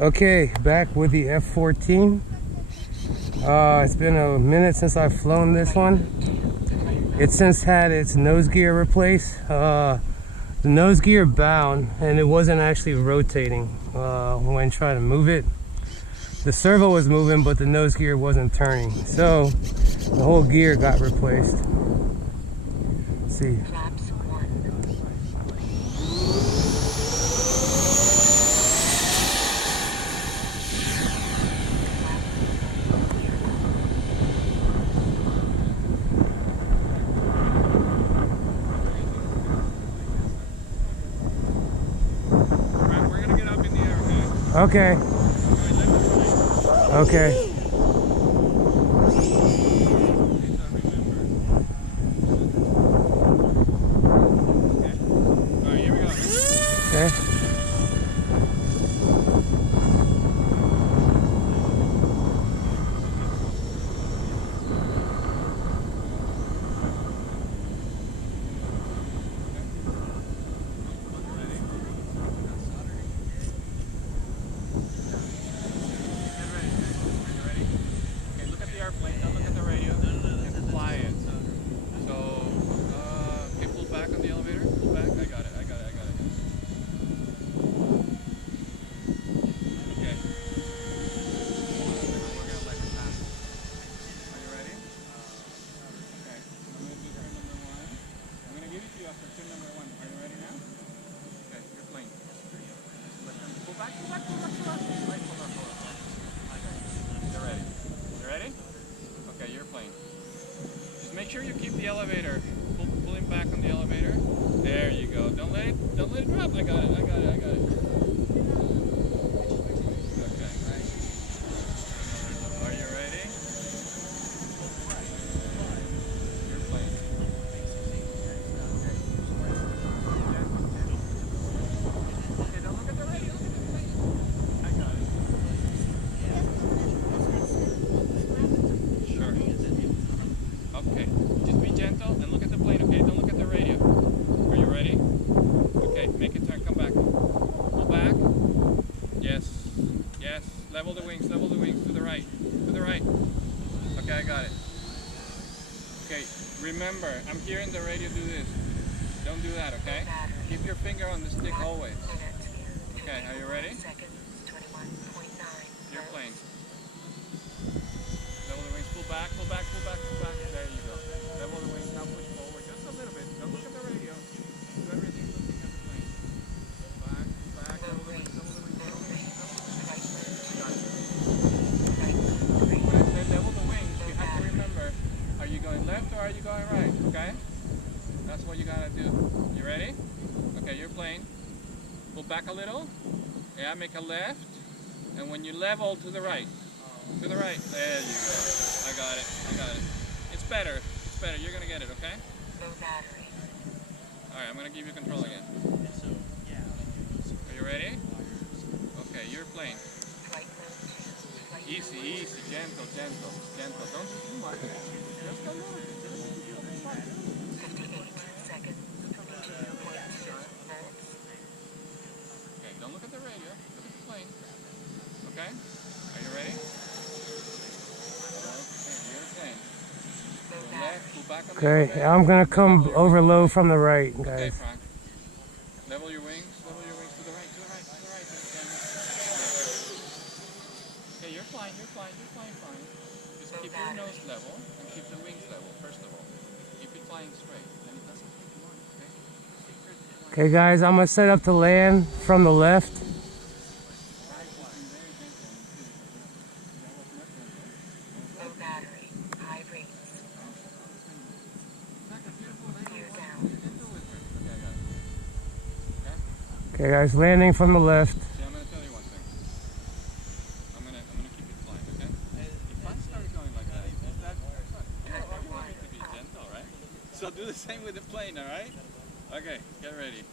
Okay, back with the F-14. It's been a minute since I've flown this one. It's since had its nose gear replaced. The nose gear bound and it wasn't actually rotating when trying to move it. The servo was moving, but the nose gear wasn't turning. So the whole gear got replaced. Let's see. Okay. Okay. Alright, here we go. Okay. Airplane, don't look at the radio, and fly it. So, okay, pull back on the elevator, pull back, I got it. Okay. We're gonna let it pass. Are you ready? Okay, I'm gonna do turn number 1. I'm gonna give it to you after turn number 1. Are you ready now? Okay, you're playing. Pull back. You're ready. You ready? Okay, you're playing. Just make sure you keep the elevator. Pulling back on the elevator. There you go. Don't let it drop. I got it. Okay. Are you ready? You're playing. Okay, don't look at the radio. I got it. Okay, just be gentle and look at the plane, okay? Don't look at the radio. Are you ready? Okay, make it turn, come back. Pull back. Yes. Level the wings, to the right. Okay, I got it. Okay, remember, I'm hearing the radio do this. Don't do that, okay? Keep your finger on the stick always. Okay, are you ready? You're playing. Level the wings, pull back. There you go. Level the wings, now push forward just a little bit. Don't look at the radio. Do everything looking at the plane. Pull back, level the wings. Got it. When I say level the wings, you have to remember, are you going left or are you going right, okay? That's what you gotta do. You ready? Okay, you're playing. Pull back a little. Yeah, make a left. And when you level, to the right. To the right. There you go. I got it. It's better. You're going to get it, okay? No battery. Alright, I'm going to give you control again. Are you ready? Okay, you're playing. Easy. Gentle. Don't do too much. Just a little bit. 58 seconds. 22.6 minutes. Okay, don't look at the radio. Look at the plane. Okay? Are you ready? Okay, I'm gonna come over low from the right, guys. Okay, Frank. Level your wings to the right. Okay, you're flying fine. Just keep your nose level and keep the wings level, first of all. Keep it flying straight, then it doesn't take long, okay? Okay, guys, I'm gonna set up to land from the left. Okay, guys, landing from the left. See, I'm going to tell you one thing. I'm going to keep it flying, okay? If I start going like that, you want me to be gentle, right? So do the same with the plane, all right? Okay, get ready.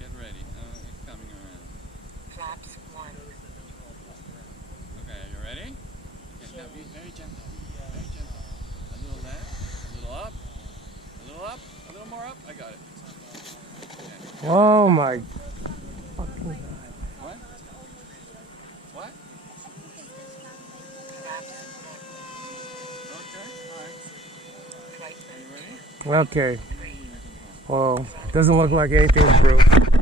It's coming around. Flaps 1. Okay, are you ready? Okay, now be very gentle. A little left, a little up, a little more up. I got it. Oh my fucking God. What? Okay. Well, doesn't look like anything's broke.